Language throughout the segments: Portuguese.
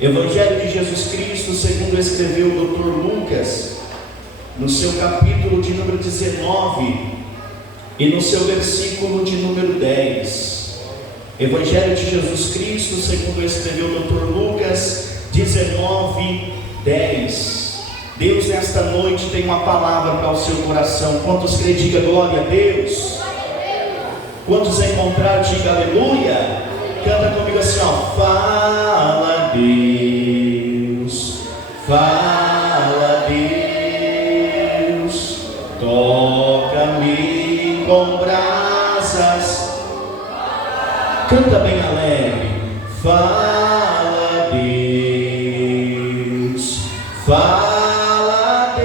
Evangelho de Jesus Cristo, segundo escreveu o Dr. Lucas, no seu capítulo de número 19 e no seu versículo de número 10. Evangelho de Jesus Cristo, segundo escreveu o Dr. Lucas, 19, 10. Deus nesta noite tem uma palavra para o seu coração. Quantos crê, diga glória a Deus. Quantos encontrar, diga aleluia. Canta comigo assim, ó. Fala Deus, fala Deus, toca-me com brasas. Canta bem alegre. Fala Deus, fala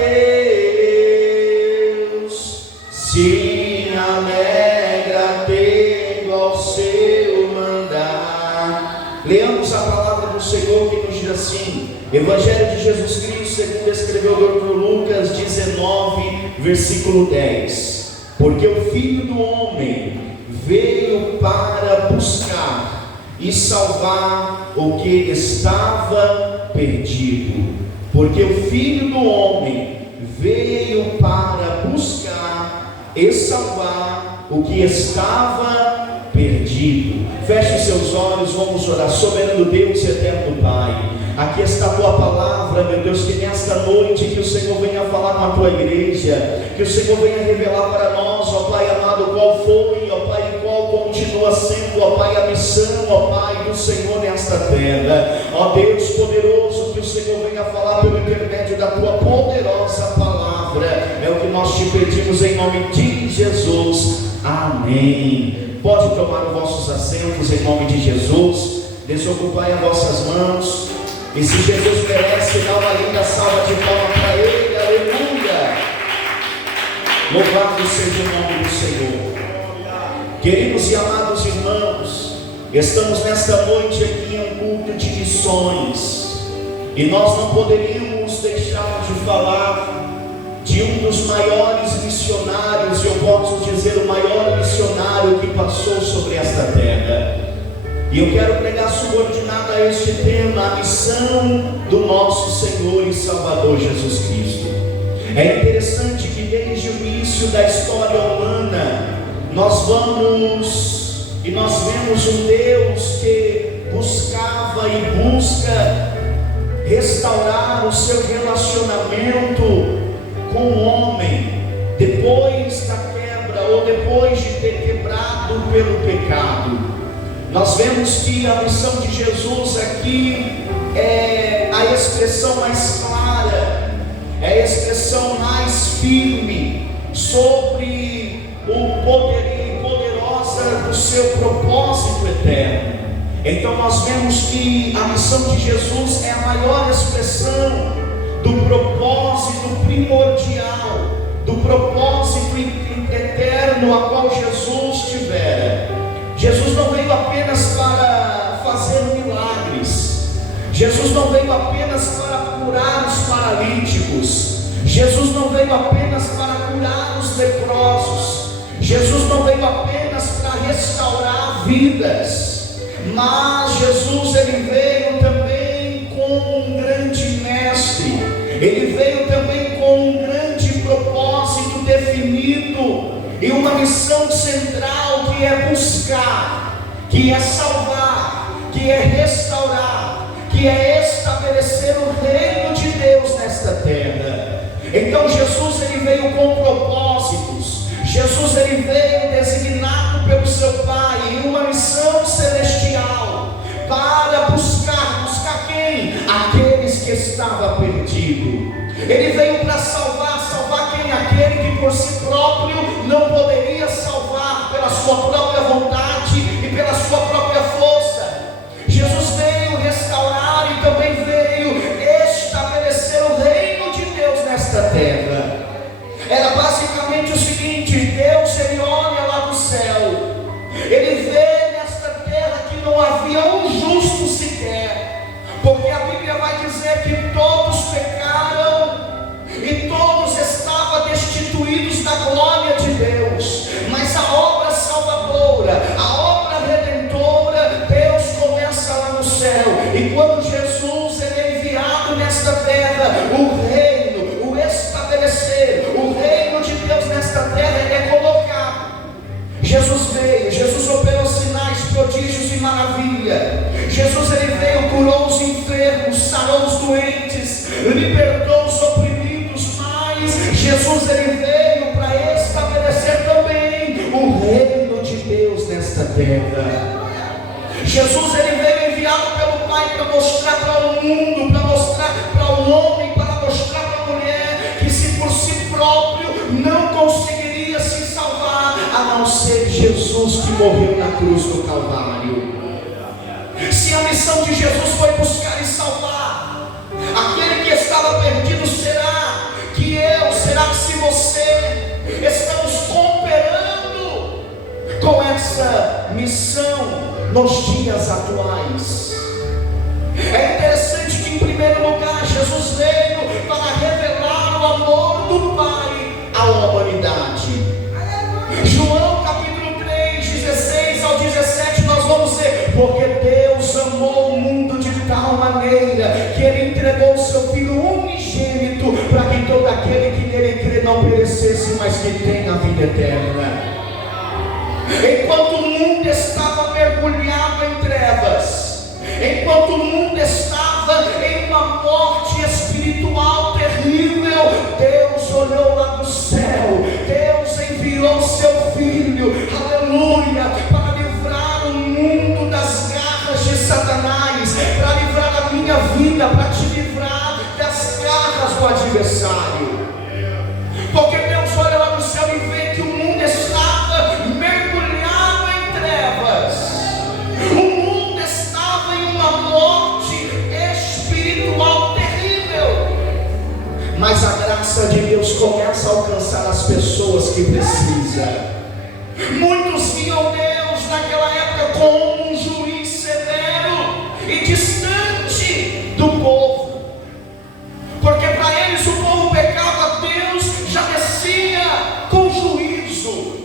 Deus, se alegra tendo ao seu mandar. Leamos a palavra do Senhor que nos diz assim, Evangelho de Jesus Cristo, segundo escreveu o Dr. Lucas 19, versículo 10. Porque o Filho do Homem veio para buscar e salvar o que estava perdido. Porque o Filho do Homem veio para buscar e salvar o que estava perdido. Feche os seus olhos, vamos orar. Soberano Deus e eterno Pai, aqui está a tua palavra, meu Deus, que nesta noite que o Senhor venha falar com a tua igreja, que o Senhor venha revelar para nós, ó Pai amado, qual foi, ó Pai, e qual continua sendo, ó Pai, a missão, ó Pai, do Senhor nesta terra. Ó Deus poderoso, que o Senhor venha falar pelo intermédio da tua poderosa palavra, é o que nós te pedimos em nome de Jesus, amém. Pode tomar os vossos assentos em nome de Jesus, desocupai as vossas mãos, e se Jesus merece, dá uma linda salva de palmas para Ele, aleluia. Louvado seja o nome do Senhor. Queridos e amados irmãos, estamos nesta noite aqui em um culto de missões, e nós não poderíamos deixar de falar de um dos maiores missionários, eu posso dizer o maior missionário que passou sobre esta terra. E eu quero pregar subordinado a este tema, a missão do nosso Senhor e Salvador Jesus Cristo. É interessante que desde o início da história humana, nós vemos um Deus que buscava e busca restaurar o seu relacionamento com o homem, depois da quebra, ou depois de ter quebrado pelo pecado. Nós vemos que a missão de Jesus aqui é a expressão mais clara, é a expressão mais firme sobre o poder e poderosa do seu propósito eterno. Então nós vemos que a missão de Jesus é a maior expressão do propósito primordial, do propósito eterno a qual Jesus tivera. Jesus não veio apenas para fazer milagres, Jesus não veio apenas para curar os paralíticos, Jesus não veio apenas para curar os leprosos, Jesus não veio apenas para restaurar vidas, mas Jesus ele veio também como um grande mestre, ele veio também com um grande propósito definido e uma missão central que é buscar, que é salvar, que é restaurar, que é estabelecer o reino de Deus nesta terra. Então Jesus ele veio com propósitos, Jesus ele veio designado pelo seu Pai em uma missão celestial para buscar quem? Aqueles que estavam perdidos. Ele veio para salvar quem? Aquele que por si próprio não poderia salvar pela sua própria vontade e pela sua própria força. Jesus veio restaurar e também veio estabelecer o reino de Deus nesta terra. Era basicamente o seguinte: Deus ele olha lá do céu, ele vê nesta terra que não havia um justo sequer, porque a Bíblia vai dizer que todos pecaram e todos estavam destituídos da glória de Deus, mas a obra salvadora, a obra redentora, Deus começa lá no céu. E quando Jesus sarou os doentes, libertou os oprimidos, mas Jesus ele veio para estabelecer também o reino de Deus nesta terra. Jesus ele veio enviado pelo Pai para mostrar para o mundo, para mostrar para o homem, para mostrar para a mulher que se por si próprio não conseguiria se salvar, a não ser Jesus que morreu na cruz do Calvário. Se a missão de Jesus foi buscar e salvar aquele que estava perdido, será que eu, será que se você estamos cooperando com essa missão nos dias atuais? É interessante que em primeiro lugar Jesus veio para revelar o amor do Pai à humanidade. João capítulo 3, 16 ao 17 nós vamos ver: porque Deus amou o mundo de tal maneira que Ele entregou o seu Filho unigênito, para que todo aquele que nele crê não perecesse, mas que tenha a vida eterna. Enquanto o mundo estava mergulhado em trevas, enquanto o mundo estava em uma morte espiritual terrível, Deus olhou lá do céu, Deus enviou seu Filho, aleluia, para livrar o mundo das garras de Satanás, para livrar a minha vida, para te livrar das garras do adversário. Porque Deus olha lá do céu e vê que o mundo estava mergulhado em trevas, o mundo estava em uma morte espiritual terrível, mas a graça de Deus começa a alcançar as pessoas que precisam. Muitos viam Deus naquela época como um juiz severo e distante do povo, porque para eles o povo pecava, Deus já descia com juízo.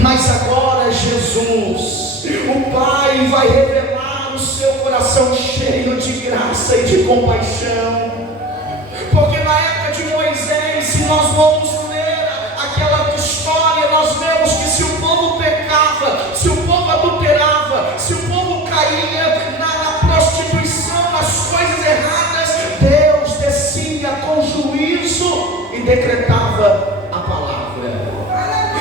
Mas agora Jesus, o Pai, vai revelar o seu coração cheio de graça e de compaixão. Porque na época de Moisés, se nós vamos ler aquela história, nós vemos que se o povo pecava, se o povo adulterava, se o povo caía na prostituição, nas coisas erradas, Deus descia com juízo e decretava a palavra.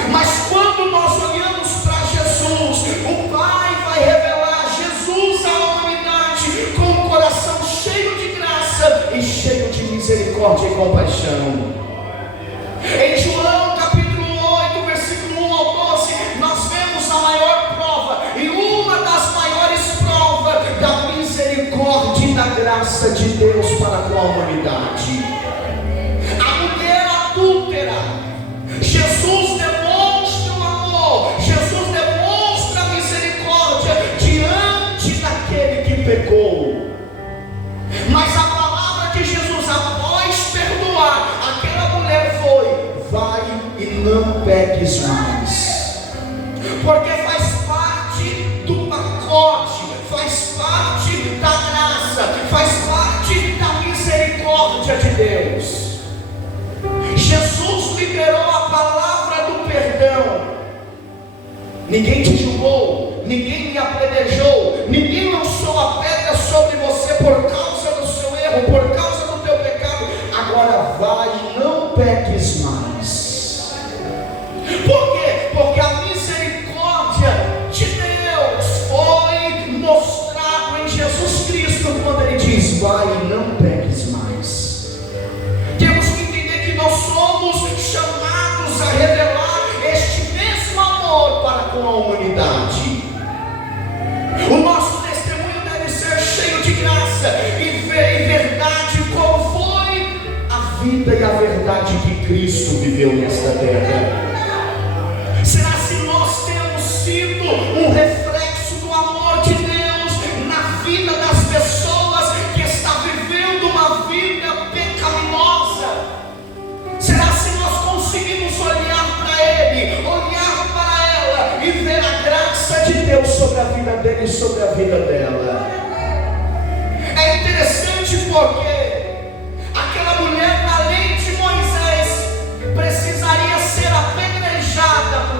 Mas quando nós olhamos para Jesus, o Pai vai revelar Jesus à humanidade com um coração cheio de graça e cheio de misericórdia e compaixão. Em João capítulo 8, versículo 1 ao 12, nós vemos a maior prova e uma das maiores provas da misericórdia e da graça de Deus para com a humanidade. A mulher adúltera, Jesus demonstra o amor, Jesus demonstra a misericórdia diante daquele que pecou. Mas a palavra de Jesus, após perdoar, aquela mulher foi: vai e não peques mais. Porque faz parte do pacote, faz parte da graça, faz parte da misericórdia de Deus. Jesus liberou a palavra do perdão. Ninguém te julgou, ninguém me apedrejou, ninguém lançou a pedra sobre você por causa do seu erro, por causa do teu pecado. Agora vai e não peques mais. Por quê? Porque a misericórdia de Deus foi mostrada em Jesus Cristo, quando Ele diz: vai e não peques mais. Temos que entender que nós somos chamados a revelar este mesmo amor para com a humanidade. O nosso testemunho deve ser cheio de graça e verdade, como foi a vida e a verdade que Cristo viveu nesta terra. Será se nós temos sido um reflexo do amor de Deus na vida das pessoas que estão vivendo uma vida pecaminosa? Será se nós conseguimos olhar para Ele, olhar para ela e ver a graça de Deus sobre a vida dele e sobre a vida dela? É interessante porque aquela mulher, na lei de Moisés, precisaria ser apedrejada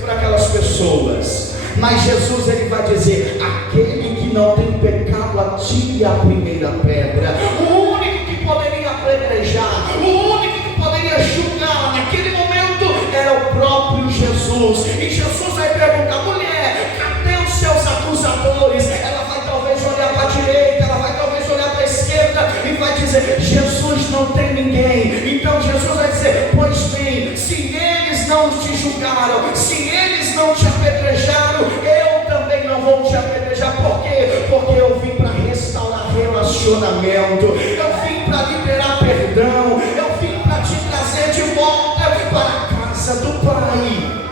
por aquelas pessoas. Mas Jesus ele vai dizer: aquele que não tem pecado atire a primeira pedra. O único que poderia apedrejar, o único que poderia julgar naquele momento era o próprio Jesus. E Jesus vai perguntar: mulher, cadê os seus acusadores? Ela vai talvez olhar para a direita, ela vai talvez olhar para a esquerda e vai dizer: Jesus, não tem ninguém. Então Jesus vai dizer: pois bem, se eles não te julgaram, se eles não te apedrejaram, eu também não vou te apedrejar. Por quê? Porque eu vim para restaurar relacionamento, eu vim para liberar perdão, eu vim para te trazer de volta para a casa do Pai.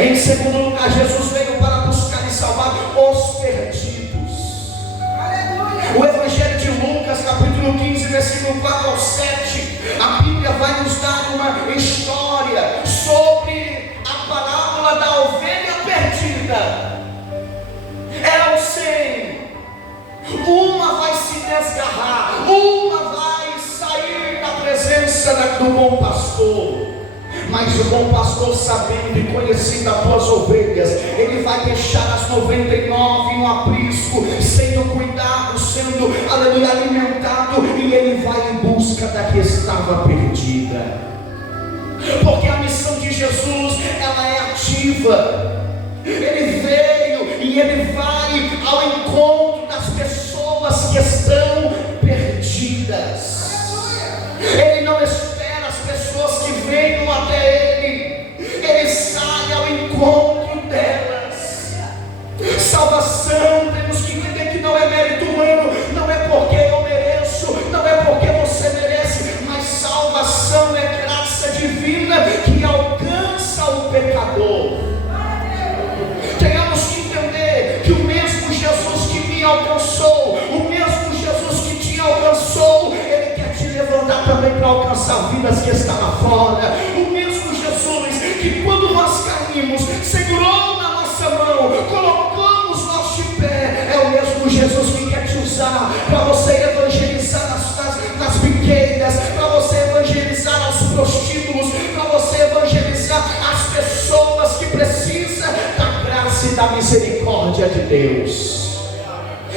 Em segundo lugar, Jesus veio para buscar e salvar os perdidos. O Evangelho de Lucas, capítulo 15, versículo 4 ao 7, a Bíblia vai nos dar uma história sobre a parábola da ovelha perdida. Eram 100, uma vai se desgarrar, uma vai sair da presença do bom pastor. Mas o bom pastor, sabendo e conhecendo as suas ovelhas, ele vai deixar as 99 no aprisco, sendo cuidado, sendo, aleluia, alimentado, e ele vai em busca da que estava perdida. Porque a missão de Jesus, ela é ativa. Ele veio e ele vai ao encontro das pessoas que estão perdidas. Ele não espera as pessoas que venham até ele, ele sai ao encontro delas. Salvação, temos que entender que não é mérito humano, não é porque eu mereço, não é porque você merece, mas salvação é graça divina que alcança o pecador. Tenhamos que entender que o mesmo Jesus que me alcançou, o mesmo Jesus que te alcançou, ele quer te levantar também para alcançar vidas que estão lá fora. O mesmo Jesus que, quando nós caímos, segurou na nossa mão, colocamos nós de pé, é o mesmo Jesus que quer te usar para você evangelizar nas biqueiras, para você evangelizar aos prostíbulos, para você evangelizar as pessoas que precisam da graça e da misericórdia de Deus.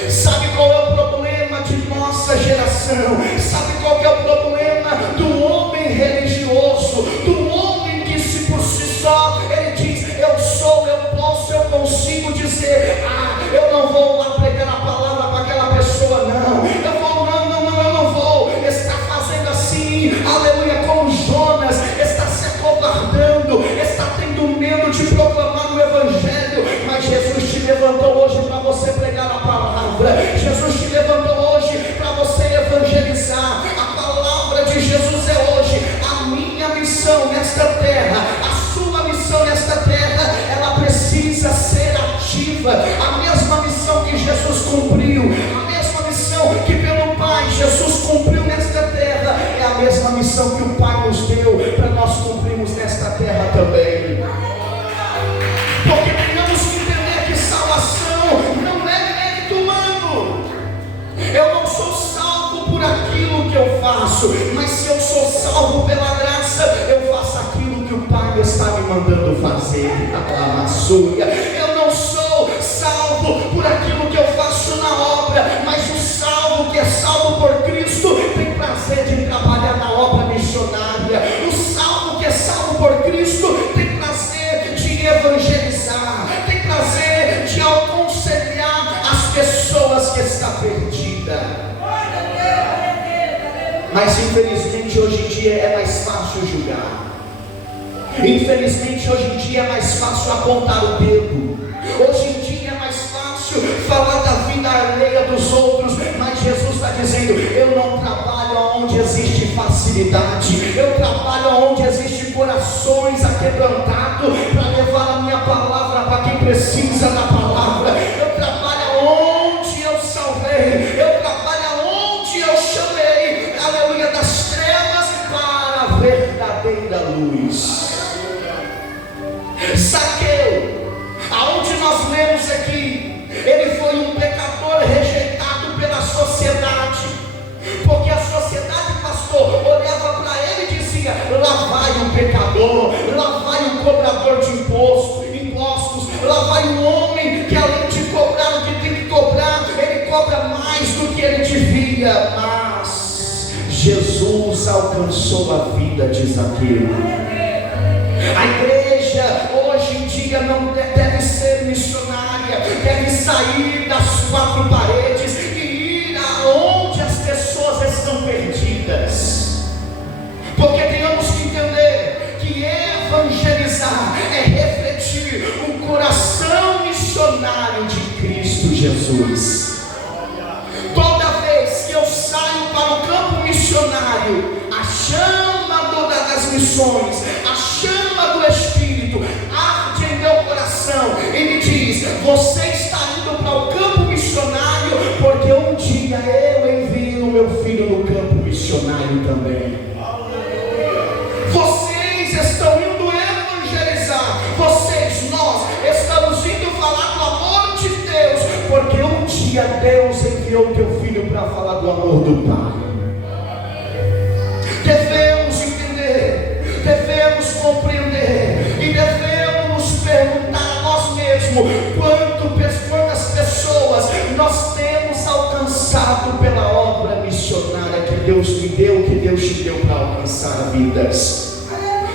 Sabe qual é o problema de nossa geração? Sabe qual que é o problema do homem religioso, do homem que se por si só, ele diz: eu sou, eu posso, eu consigo dizer, eu não vou lá pregar a palavra para aquela pessoa, não, eu não vou, está fazendo assim, aleluia, como Jonas, está se acovardando, está tendo medo de proclamar o Evangelho. Mas Jesus te levantou hoje para você pregar a palavra, Jesus te levantou hoje para você evangelizar. A palavra de Jesus é hoje a minha missão nesta terra, a sua missão nesta terra, ela precisa ser ativa. A mesma missão que Jesus cumpriu, a mesma missão que pelo Pai Jesus cumpriu nesta terra, é a mesma missão que o Pai nos deu para nós cumprirmos nesta terra também. Porque tenhamos que entender que salvação não é mérito humano. Eu não sou salvo por aquilo que eu faço, mas se eu sou salvo pela graça, eu faço aquilo que o Pai está me mandando fazer. Eu não sou salvo por aquilo que eu faço na obra, mas o salvo que é salvo por Cristo tem prazer de trabalhar na obra missionária. O salvo que é salvo por Cristo tem prazer de evangelizar, tem prazer de aconselhar as pessoas que estão perdidas. Mas infelizmente hoje em dia é mais fácil julgar. Infelizmente hoje em dia é mais fácil apontar o dedo. Hoje em dia é mais fácil falar da vida alheia dos outros. Mas Jesus está dizendo: eu não trabalho onde existe facilidade, eu trabalho onde existe corações aquebrantados para levar a minha palavra para quem precisa da palavra. Eu trabalho onde eu salvei, eu trabalho onde eu chamei, aleluia, das trevas para a verdadeira luz. Zaqueu, aonde nós lemos aqui, ele foi um pecador rejeitado pela sociedade. dia, mas Jesus alcançou a vida de Zaqueu. A igreja hoje em dia não deve ser missionária, deve sair das quatro paredes e ir aonde as pessoas estão perdidas, porque tenhamos que entender que evangelizar é refletir o coração missionário de Cristo Jesus. Toda vez que eu saio para o campo missionário, a chama das missões, a chama do Espírito arde em meu coração e me diz: você está indo para o campo missionário, porque um dia eu enviei o meu filho no campo missionário também. Vocês estão indo evangelizar, nós estamos indo falar do amor de Deus, porque um dia Deus enviou teu filho para falar do amor do Pai. Devemos entender, devemos compreender e devemos perguntar a nós mesmos quantas pessoas nós temos alcançado pela obra missionária que Deus me deu, que Deus te deu para alcançar vidas.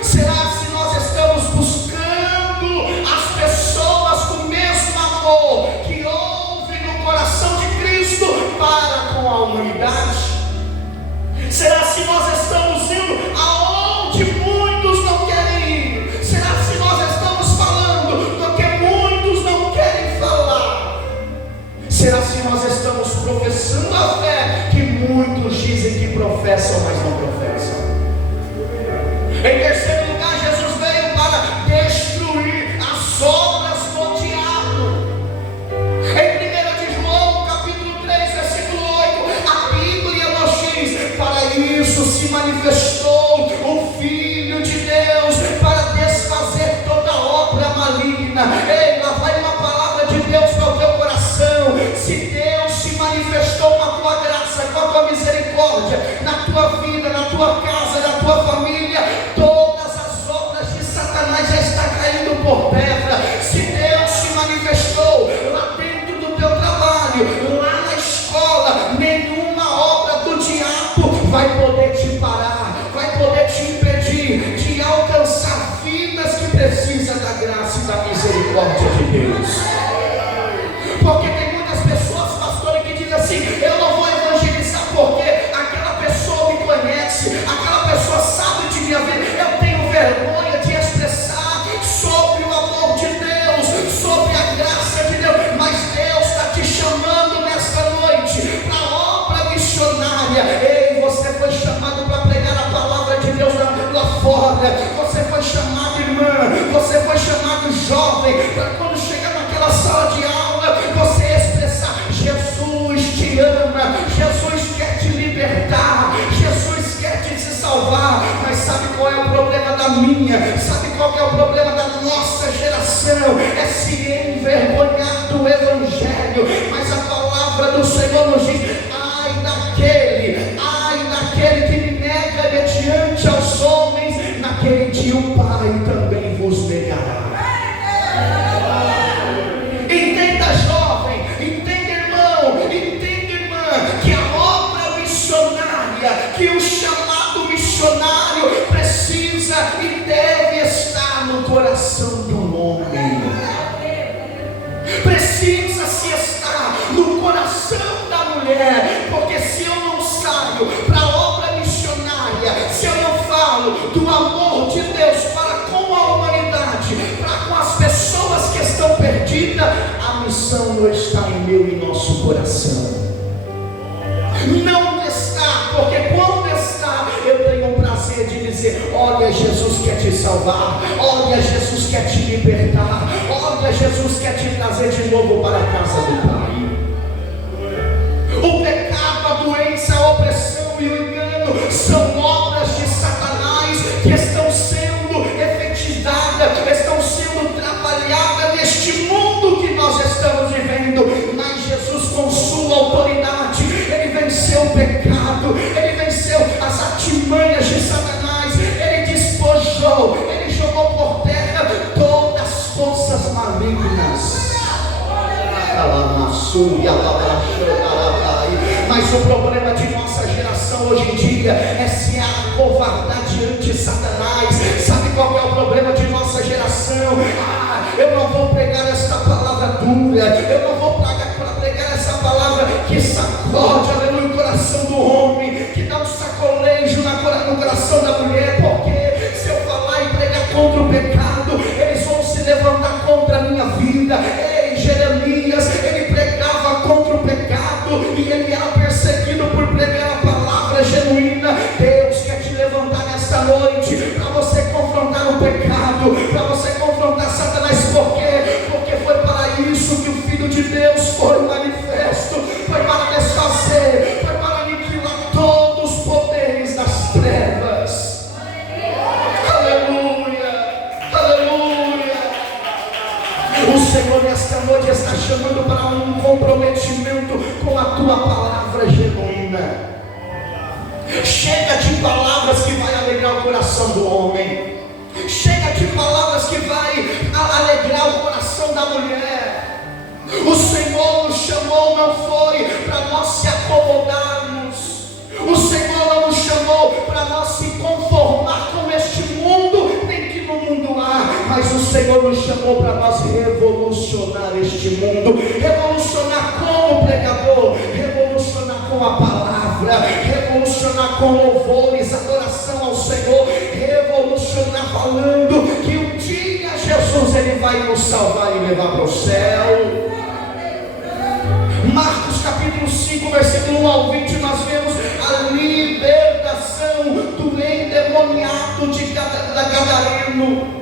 Será se nós estamos buscando as pessoas com o mesmo amor que houve no coração de Cristo para com a humanidade? Será se nós estamos indo aonde muitos não querem ir? Será se nós estamos falando do que muitos não querem falar? Será se nós estamos professando a fé que muitos dizem que professam, mas não professam? Em terceiro lugar, Jesus veio para destruir as obras do diabo. Em 1 João capítulo 3, versículo 8, a Bíblia nos diz: para isso se manifestou o Filho de Deus, para desfazer toda obra maligna. Ei, lá vai uma palavra de Deus para o teu coração. Se Deus se manifestou com a tua graça, com a tua misericórdia, na tua vida, na tua casa, na tua família, todas as obras de Satanás já estão caindo por terra. Se Deus se manifestou lá dentro do teu trabalho, lá na escola, nenhuma obra do diabo vai poder te parar, vai poder te impedir de alcançar vidas que precisam da graça e da misericórdia de Deus. Porque tem muitas pessoas, pastor, que dizem assim: eu não vou evangelizar porque aquela pessoa me conhece, aquela pessoa sabe de minha vida, eu tenho vergonha de expressar sobre o amor de Deus, sobre a graça de Deus. Mas Deus está te chamando nesta noite para a obra missionária. Ei, você foi chamado para pregar a palavra de Deus lá fora. Você foi chamado, irmã, você foi chamado, jovem, para quando chegar naquela sala de aula, você expressar: Jesus te ama, Jesus quer te libertar, Jesus quer te salvar. Mas sabe qual é o problema da minha? Sabe qual é o problema da nossa geração? É se envergonhar do Evangelho. Mas a palavra do Senhor nos diz: ai daquele que me nega mediante aos homens, naquele dia o Pai também vos negará. Entenda, jovem, entenda, irmão, entenda, irmã, que a obra missionária, que o chamado missionário precisa e deve estar no coração do homem. Precisa se estar no coração da mulher, porque se eu não saio para a obra missionária, se eu não falo do amor de Deus para com a humanidade, para com as pessoas que estão perdidas, a missão não está em meu e nosso coração. Não está, porque quando está, eu tenho o prazer de dizer: olha, Jesus quer te salvar, olha, Jesus quer te libertar, olha, Jesus quer te trazer de novo para a casa do Pai. O pecado, a doença, a opressão e o engano são obras de Satanás que estão sendo efetivadas, estão sendo trabalhadas neste mundo que nós estamos vivendo. Mas Jesus, com sua autoridade, Ele venceu o pecado, Ele venceu as artimanhas de Satanás, Ele despojou, Ele jogou por terra todas as forças malignas. Mas o problema de nossa geração hoje em dia é se acovardar diante de Satanás. Sabe qual é o problema de nossa geração? Eu não vou pregar esta palavra dura, eu não vou pregar essa palavra que sacode, aleluia, o coração do homem, que dá um sacolejo no coração da mulher, porque se eu falar e pregar contra o pecado, eles vão se levantar contra a minha vida. Ei, Jeremias, ele pregava contra o pecado e ele era perseguido por pregar a palavra genuína. Deus quer te levantar nesta noite para você confrontar o pecado, para você confrontar Satanás. Por quê? Porque foi para isso que o Filho de Deus foi manifesto, foi para desfazer, foi para aniquilar todos os poderes das trevas. Aleluia, aleluia. O Senhor nesta noite está chamando para um comprometimento com a tua palavra genuína. Chega de palavras que vai alegrar o coração do homem. Chega de palavras que vai alegrar o coração da mulher. O Senhor nos chamou, não foi para nós se acomodarmos. O Senhor não nos chamou para nós se conformar com este mundo, nem que no mundo há. Mas o Senhor nos chamou para nós revolucionar este mundo. Revolucionar como pregador, revolucionar com a palavra, revolucionar com louvores, adoração ao Senhor, revolucionar falando que um dia Jesus ele vai nos salvar e levar para o céu. Marcos capítulo 5, versículo 1 ao 20, nós vemos a libertação do endemoniado de Gadareno.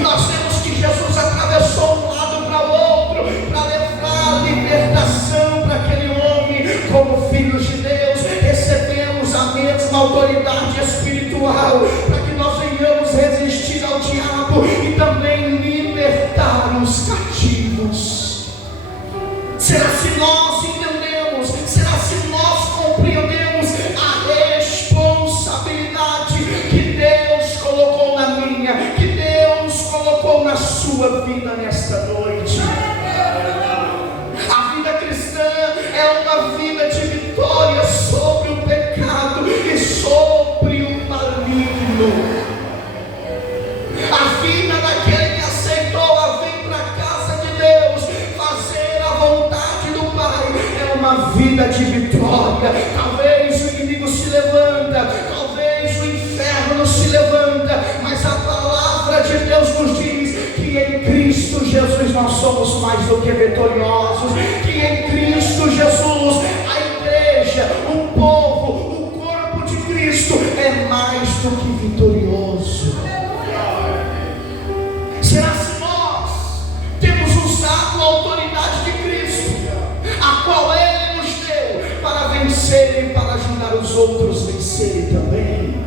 Nós vemos que Jesus atravessou um lado para o outro para levar a libertação para aquele homem. Como filhos de Deus, recebemos a mesma autoridade espiritual para que nós venhamos resistir ao diabo e também libertar os cativos. Será se nós entendemos, será se nós compreendemos a responsabilidade que Deus colocou na minha, que Deus colocou na sua vida nesta noite? A vida cristã é uma vida de vitória sobre o pecado e sobre o maligno. A vida daquele que aceitou a vir para a casa de Deus, fazer a vontade do Pai, é uma vida de vitória. Talvez o inimigo se levanta, talvez o inferno se levanta, mas a palavra de Deus nos diz que em Cristo Jesus nós somos mais do que vitoriosos, que em Cristo Jesus a igreja, o povo, o corpo de Cristo é mais do que vitorioso. Será se nós temos usado a autoridade de Cristo, a qual Ele nos deu, para vencer e para ajudar os outros a vencerem também?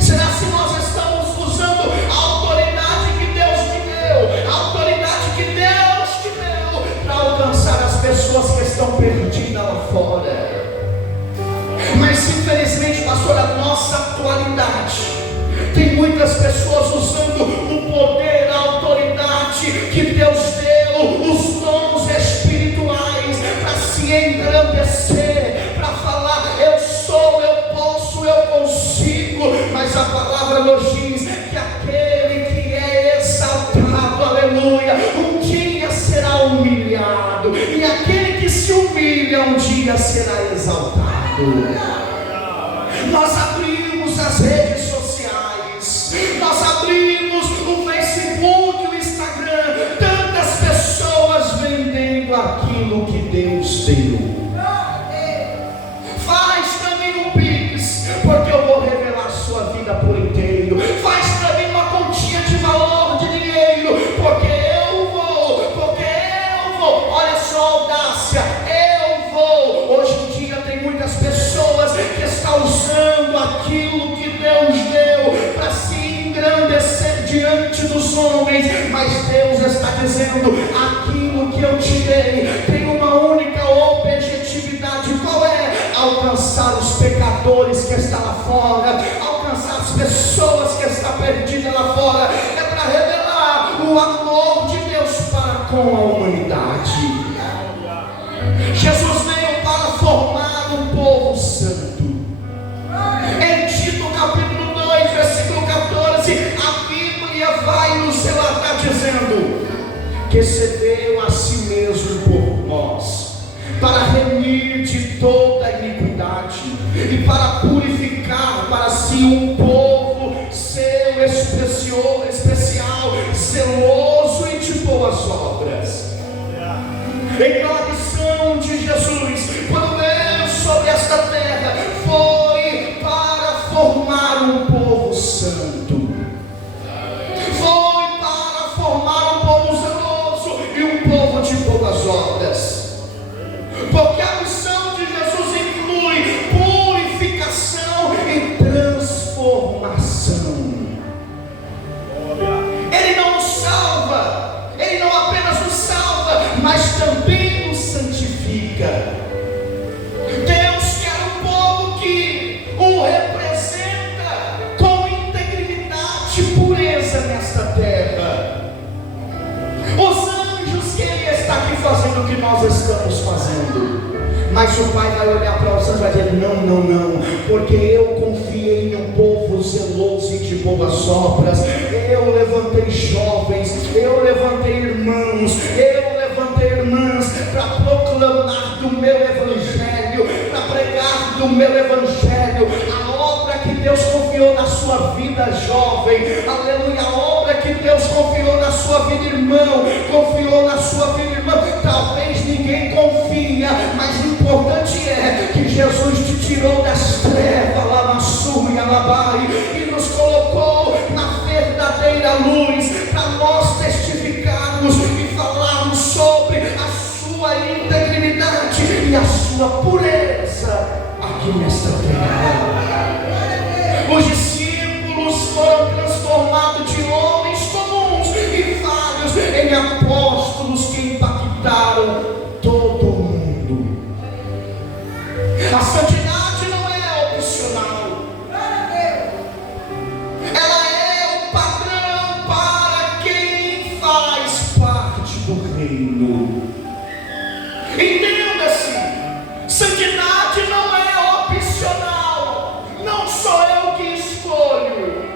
Será se nós estamos usando a autoridade que Deus te deu, a autoridade que Deus te deu, para alcançar as pessoas que estão perdidas lá fora? Mas infelizmente, pastor, a nossa atualidade tem muitas pessoas usando o poder, a autoridade que Deus deu, os dons espirituais, para se engrandecer, para falar: eu sou, eu posso, eu consigo. Mas a palavra nos diz que aquele que é exaltado, aleluia, um dia será humilhado, e aquele que se humilha um dia será exaltado. Nós abrimos as redes sociais, nós abrimos o Facebook, o Instagram, tantas pessoas vendendo aquilo que Deus deu. Faz também um Pix, porque eu vou revelar a sua vida por inteiro. Faz também uma continha de valor de dinheiro, porque eu vou. Olha só a audácia, eu vou. Hoje em dia tem muitas pessoas que estão usando aquilo que Deus deu para se engrandecer diante dos homens, mas Deus está dizendo: aquilo que eu te dei tem uma única objetividade. Qual é? Alcançar os pecadores que estão lá fora, alcançar as pessoas que estão perdidas lá fora. É para revelar o amor de Deus para com a humanidade. Jesus recebeu a si mesmo por nós, para remir de toda a iniquidade e para purificar para si um povo seu especial, zeloso e de boas obras. Então a missão de Jesus, quando veio sobre esta terra, foi para formar um povo santo, foi para formar um povo zeloso e um povo de boas obras, porque a missão de Jesus inclui purificação e transformação. Ele não nos salva, Ele não apenas nos salva, mas também nos santifica. Deus quer um povo que o representa com integridade e pureza nesta terra. Os anjos que Ele está aqui fazendo o que nós estamos fazendo, mas o Pai vai olhar para os anjos e vai dizer: não, não, não, porque eu confiei em um povo zeloso e de boas obras. Eu levantei jovens, eu levantei irmãos, eu levantei irmãs para proclamar do meu evangelho, para pregar do meu evangelho, a obra que Deus confiou na sua vida, jovem, aleluia, a obra que Deus confiou na sua vida, irmão, confiou na sua vida, irmã. Talvez ninguém confia, mas o importante é que Jesus te tirou das trevas lá na sua e alabai e nos colocou na verdadeira luz, para nós testificarmos e falarmos sobre a sua integridade e a sua pureza aqui nesta terra. Os discípulos foram transformados de homens comuns e vários em apóstolos que impactaram todo o mundo. A santidade não é opcional, ela é o padrão para quem faz parte do reino. Entenda-se, santidade não é opcional, não sou eu que escolho,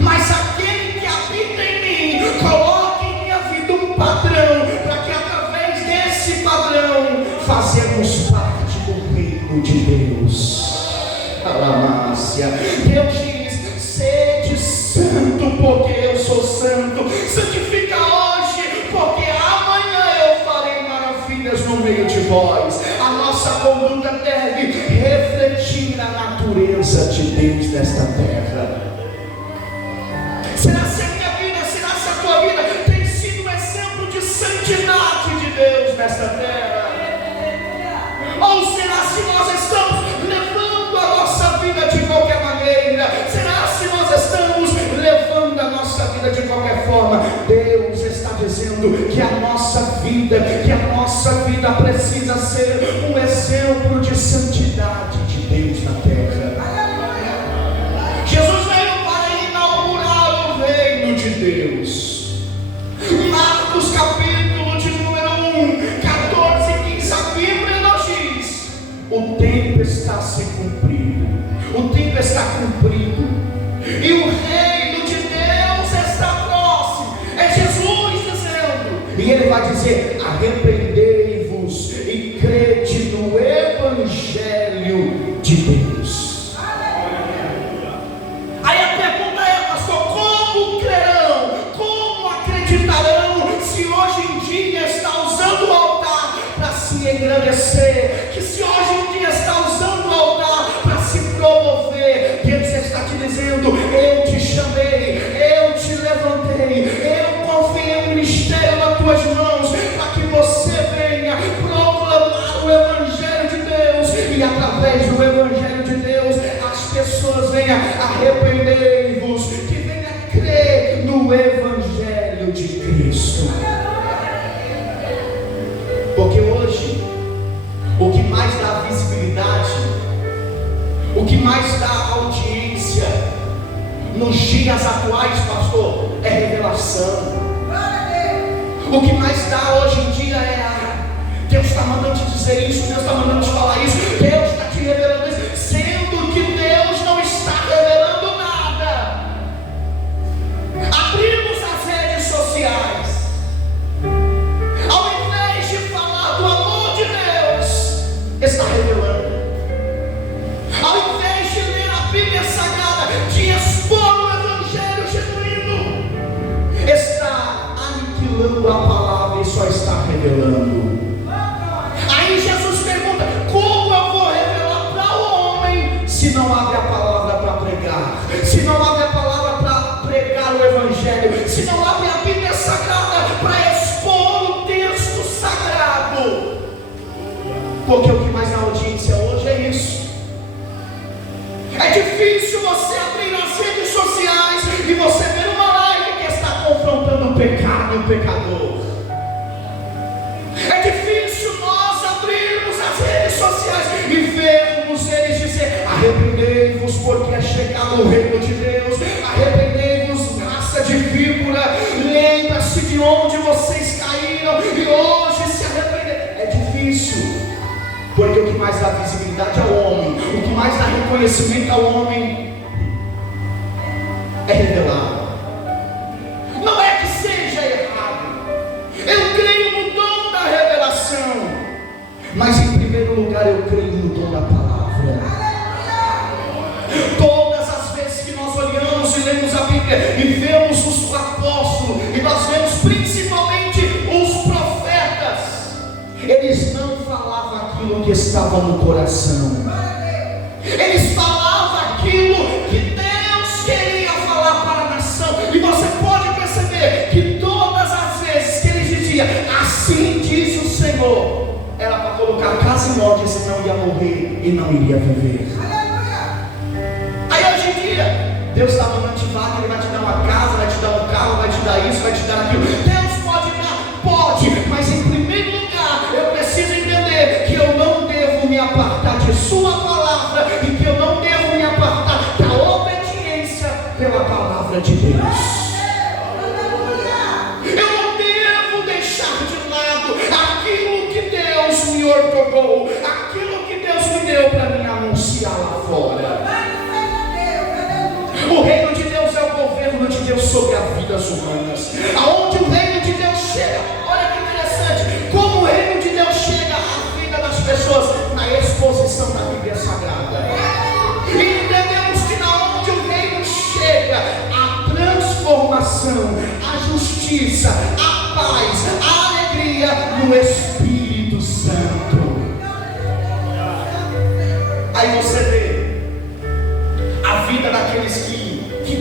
mas aquele que habita em mim coloca em minha vida um padrão, para que através desse padrão fazemos parte do reino de Deus. Alamácia. Deus diz: sede santo, porque eu sou santo. Santifica hoje, porque amanhã eu farei maravilhas no meio de vós. A nossa conduta deve refletir a natureza de Deus nesta terra. Será se a minha vida, será se a tua vida tem sido um exemplo de santidade de Deus nesta terra? Ou será se nós estamos levando a nossa vida de qualquer maneira? Será se nós estamos levando a nossa vida de qualquer forma? Deus está dizendo que a nossa vida precisa ser um exemplo de santidade de Deus na terra. Jesus veio para inaugurar o reino de Deus. Marcos capítulo de número 1, 14 e 15, a Bíblia nos diz: o tempo está se cumprindo, o tempo está cumprido, e o reino de Deus está próximo. É Jesus dizendo, e Ele vai dizer: arrependei-vos e crede no Evangelho de Deus. Aí a pergunta é: pastor, como crerão, como acreditarão, se hoje em dia está usando o altar para se engrandecer, que se hoje em dia está usando o altar para se promover? Deus está te dizendo: eu te chamei, eu te levantei, eu confiei um ministério nas tuas mãos, para que você venha proclamar o Evangelho de Deus, e através do Evangelho de Deus as pessoas venham arrepender-vos, que venha crer no Evangelho de Cristo. Porque hoje o que mais dá visibilidade, o que mais dá audiência nos dias atuais, pastor, é revelação. O que mais dá hoje em dia é Deus está mandando te dizer isso, Deus está mandando te falar isso, Deus está te revelando isso, sendo que Deus não está revelando nada. Abrimos as redes sociais, Porque o que mais na audiência hoje é isso. É difícil você abrir nas redes sociais e você ver uma live que está confrontando o pecado e o pecador. É difícil nós abrirmos as redes sociais e vermos eles dizer: arrependei-vos, porque é chegado o reino de Deus. Arrependei-vos, raça de víbora. Lembra-se de onde vocês caíram e hoje se arrependem. É difícil, porque o que mais dá visibilidade ao homem, o que mais dá reconhecimento ao homem é revelado. Não é que seja errado, eu creio no dom da revelação, mas em primeiro lugar eu creio no dom da palavra. Todas as vezes que nós olhamos e lemos a Bíblia e vemos os apóstolos, e nós vemos principalmente os profetas, eles não falavam aquilo que estava no coração, eles falavam aquilo que Deus queria falar para a nação. E você pode perceber que todas as vezes que eles diziam: assim diz o Senhor, era para colocar a casa em ordem, senão ia morrer e não iria viver. Aí hoje em dia, Deus está mandando te vaga, Ele vai te dar uma casa, vai te dar um carro, vai te dar isso, vai te dar aquilo. Deus pode dar? Pode, mas em primeiro lugar eu preciso entender que eu não devo me apartar de Sua palavra e que eu não devo me apartar da obediência pela palavra de Deus. Eu não devo deixar de lado aquilo que Deus me ordenou, aquilo que Deus me deu para me anunciar lá fora. O reino de Deus é o governo de Deus sobre as vidas humanas. Aonde o reino de Deus chega, olha que interessante, como o reino de Deus chega à vida das pessoas, na exposição da Bíblia Sagrada. E entendemos que na onde o reino chega, a transformação, a justiça, a paz, a alegria no Espírito Santo. Aí você vê a vida daqueles que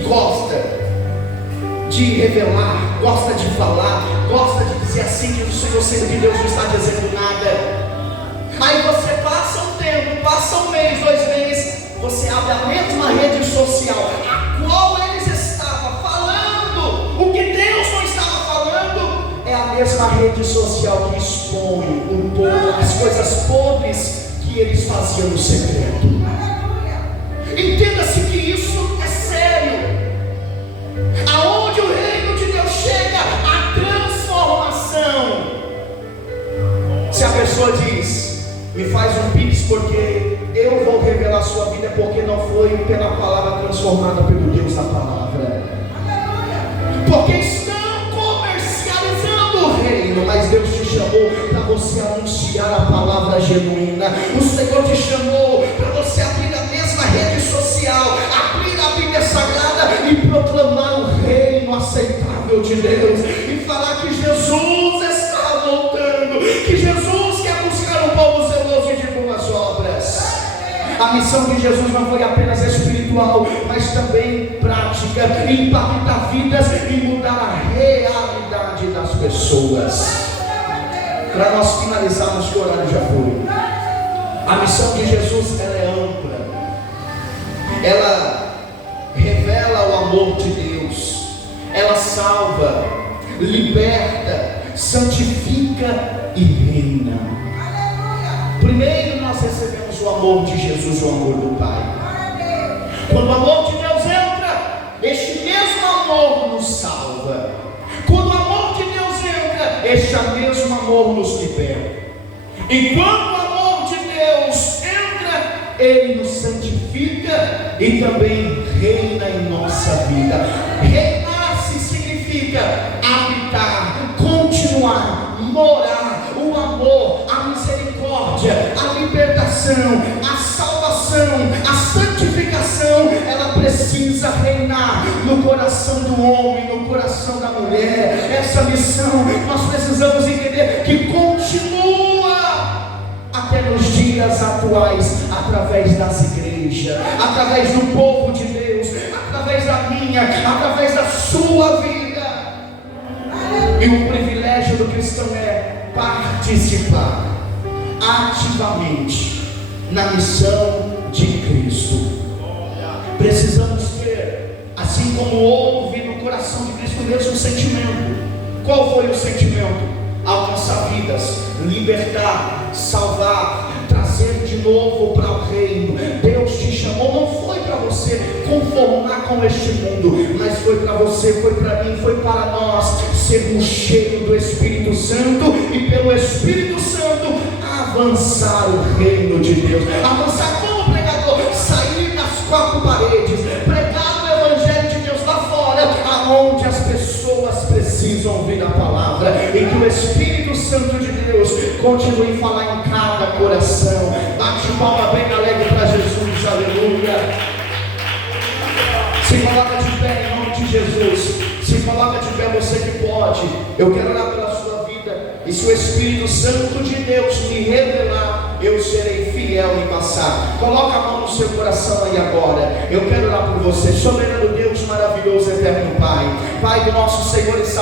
gosta de revelar, gosta de falar, gosta de dizer assim que o Senhor, sendo que Deus não está dizendo nada. Aí você passa um tempo, passa um mês, 2 meses, você abre a mesma rede social, a qual eles estavam falando, o que Deus não estava falando, é a mesma rede social que expõe as coisas podres que eles faziam no secreto. Entenda-se que isso é sério. Aonde o reino de Deus chega, a transformação. Se a pessoa diz: me faz um pix porque eu vou revelar a sua vida, porque não foi pela palavra transformada pelo Deus da palavra. Porque estão comercializando o reino, mas Deus te chamou para você anunciar a palavra genuína. O Senhor te chamou para você abrir a mesma rede social, abrir a Bíblia Sagrada e proclamar o reino aceitável de Deus, e falar que Jesus está voltando, que Jesus quer buscar um povo zeloso e de boas obras. A missão de Jesus não foi apenas espiritual, mas também prática, impactar vidas e mudar a realidade das pessoas. Para nós finalizarmos, que o horário já foi, a missão de Jesus, ela é ampla, ela revela o amor de Deus, ela salva, liberta, santifica e reina. Primeiro nós recebemos o amor de Jesus, o amor do Pai. Quando o amor de Deus entra, este mesmo amor nos salva. Quando o amor de Deus entra, este mesmo amor nos liberta. E quando o amor de Deus entra, Ele nos santifica e também reina em nossa vida. Reinar-se significa habitar, continuar, morar. O amor, a misericórdia, a libertação, a salvação, a santificação, ela precisa reinar no coração do homem, no coração da mulher. Essa missão nós precisamos entender que continua até nos dias atuais, através das igrejas, através do povo de Deus, através da minha, através da sua vida. E o privilégio do cristão é participar. ativamente na missão de Cristo. Precisamos ter, assim como houve no coração de Cristo, o mesmo sentimento. Qual foi o sentimento? Alcançar vidas, libertar, salvar, trazer de novo para o reino. Deus te chamou, não foi para você conformar com este mundo, mas foi para você, foi para mim, foi para nós sermos cheios do Espírito Santo e pelo Espírito Santo avançar o reino de Deus. Avançar como pregador, sair das quatro paredes, pregar o Evangelho de Deus lá fora, aonde as pessoas precisam ouvir a palavra, e que o Espírito Santo de Deus continue a falar em cada coração. Bate palma bem alegre para Jesus, aleluia. Se coloca de pé em nome de Jesus. Se coloca de pé, você que pode. Eu quero orar pela sua vida, e se o Espírito Santo de Deus me revelar, eu serei fiel em passar. Coloca a mão no seu coração aí agora. Eu quero orar por você. Soberano Deus, maravilhoso, eterno Pai, Pai do nosso Senhor e Salvador